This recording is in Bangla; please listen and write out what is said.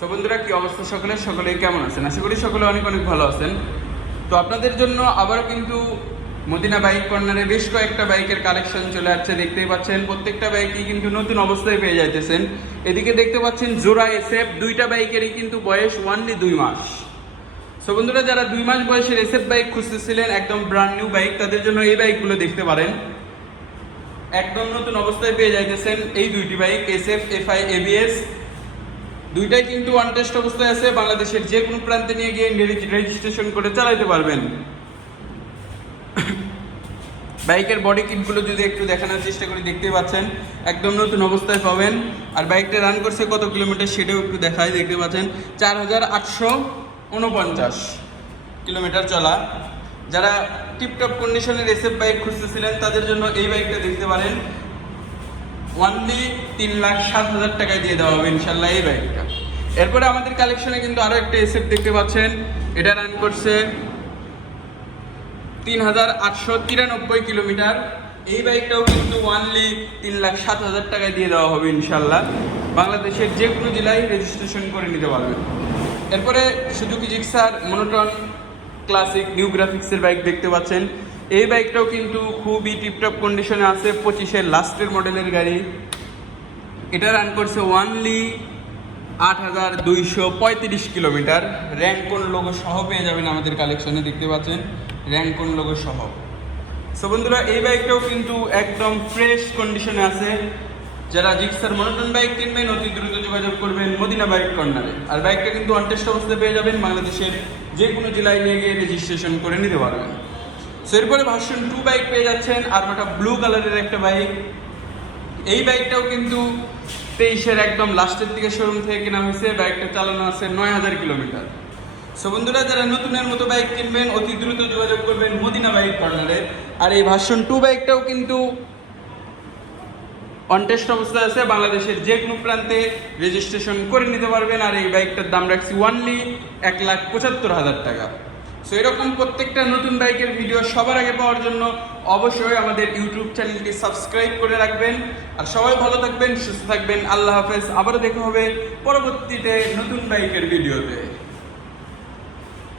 তো বন্ধুরা, কি অবস্থা সকলেই কেমন আছেন? আশা করি সকলে অনেক অনেক ভালো আছেন। তো আপনাদের জন্য আবারও কিন্তু মদিনা বাইক কর্নারে বেশ কয়েকটা বাইকের কালেকশন চলে আসছে। দেখতেই পাচ্ছেন প্রত্যেকটা বাইকই কিন্তু নতুন অবস্থায় পেয়ে যাইতেছেন। এদিকে দেখতে পাচ্ছেন জোড়া এসএফ, দুইটা বাইকেরই কিন্তু বয়স ওনলি 2 মাস। সো বন্ধুরা, যারা 2 মাস বয়সের এসএফ বাইক খুঁজতেছিলেন, একদম ব্র্যান্ড নিউ বাইক, তাদের জন্য এই বাইকগুলো দেখতে পারেন। একদম নতুন অবস্থায় পেয়ে যাইতেছেন এই দুইটি বাইক, এসএফ এফআই এবিএস। দুইটাই কিন্তু আনটেস্ট অবস্থায় আছে। বাংলাদেশের যে কোনো প্রান্তে নিয়ে গিয়ে রেজিস্ট্রেশন করে চালাতে পারবেন। বাইকের বডি কিটগুলো যদি একটু দেখানোর চেষ্টা করি, দেখতেই পাচ্ছেন একদম নতুন অবস্থায় পাবেন। আর বাইকটা রান করছে কত কিলোমিটার সেটাও একটু দেখায়। দেখতে পাচ্ছেন 4849 কিলোমিটার চলা। যারা টিপটপ কন্ডিশনের এসএফ বাইক খুঁজতেছিলেন, তাদের জন্য এই বাইকটা দেখতে পারেন। ওনলি 3,07,000 টাকায় দিয়ে দেওয়া হবে ইনশাল্লাহ এই বাইকটা। এরপরে আমাদের কালেকশনে কিন্তু আরও একটা এসএফ দেখতে পাচ্ছেন। এটা রান করছে 3,893 কিলোমিটার। এই বাইকটাও কিন্তু ওনলি 3,07,000 টাকায় দিয়ে দেওয়া হবে ইনশাল্লাহ। বাংলাদেশের যে কোনো জেলায় রেজিস্ট্রেশন করে নিতে পারবেন। এরপরে Suzuki Gixxer monotone classic new গ্রাফিক্সের বাইক দেখতে পাচ্ছেন। এই বাইকটাও কিন্তু খুবই টিপটপ কন্ডিশনে আছে, 25-এর লাস্টের মডেলের গাড়ি। এটা রান করছে ওনলি 8,235 কিলোমিটার। র্যাঙ্কন লোগো সহ পেয়ে যাবেন আমাদের কালেকশনে, দেখতে পাচ্ছেন র্যাঙ্কন লোগো সহ। সো বন্ধুরা, এই বাইকটাও কিন্তু একদম ফ্রেশ কন্ডিশনে আছে। যারা জিক্সার মনোটন বাইক কিনবেন, অতি দ্রুত যোগাযোগ করবেন মদিনা বাইক কর্নারে। আর বাইকটা কিন্তু আনটেস্ট অবস্থায় পেয়ে যাবেন। বাংলাদেশের যে কোনো জেলায় নিয়ে গিয়ে রেজিস্ট্রেশন করে নিতে পারবেন। সো এরপরে ভার্সন 2 বাইক পেয়ে যাচ্ছেন, আর ওটা ব্লু কালারের একটা বাইক। এই বাইকটাও কিন্তু 23-এর একদম লাস্টের দিকে শোরুম থেকে কেনা হয়েছে। বাইকটা চালানো আছে 9,000 কিলোমিটার। সো বন্ধুরা, যারা নতুনের মতো বাইক কিনবেন, অতি দ্রুত যোগাযোগ করবেন মদিনা বাইক কর্নারে। আর এই ভার্সন 2 বাইকটাও কিন্তু অনটেস্ট অবস্থায় আছে। বাংলাদেশের যে কোনো প্রান্তে রেজিস্ট্রেশন করে নিতে পারবেন। আর এই বাইকটার দাম রাখছি ওনলি 1,75,000 টাকা। সো এরকম প্রত্যেকটা নতুন বাইকের ভিডিও সবার আগে পাওয়ার জন্য অবশ্যই আমাদের ইউটিউব চ্যানেলটি সাবস্ক্রাইব করে রাখবেন। আর সবাই ভালো থাকবেন, সুস্থ থাকবেন। আল্লাহ হাফেজ। আবারও দেখা হবে পরবর্তীতে নতুন বাইকের ভিডিওতে।